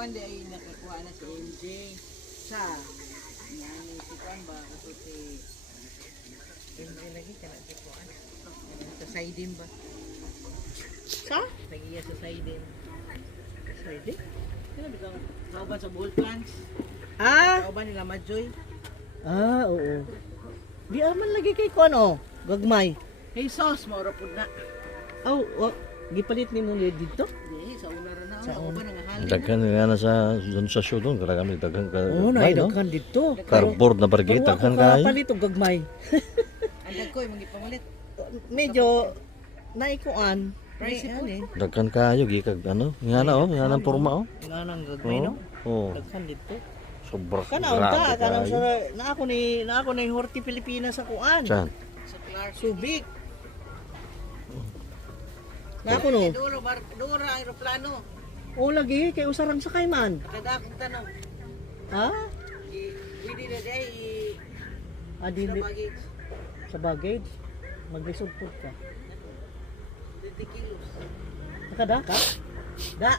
kuan di ay nakakuha na si MJ. Sa yani si kuan ba kasi si MJ lagi kana si kuan. Sa Sidem ba? Sa? Nagiya sa Sidem. Sidem? Kaya bitaw kauban sa Bold Plants. Ah, Kauban nila Majoy. oo. Di aman lagi kay ko ano, gagmay. Hey sauce mo ra pud na. Gipalit ni mo dito? Di sa una ra na Sa ako ba nangahalin. Daghan nga na sa doon sa show doon, kada kami daghan ka. Oo, May, no? naidaghan dito. Cardboard na bargay, daghan kayo. Palit og gagmay. Andag ko imong ipamalit. Medyo naikuan. Pricey po. Daghan kayo gikag ano, nga na oh, nga nang porma oh. Nga nang gagmay no. Oh, Daghan dito. sobra Kana unta kana sa na ako ni Horti Pilipinas sa kuan. Chan. Sa Clark. Subic. Na ako no. Duro aeroplano. O lagi kay usarang sakay man. Kada akong tanong. Ha? Pwede na day Adi sa baggage. sa baggage. Maglisod pud ka. 20 kilos. Nakada ka? Da.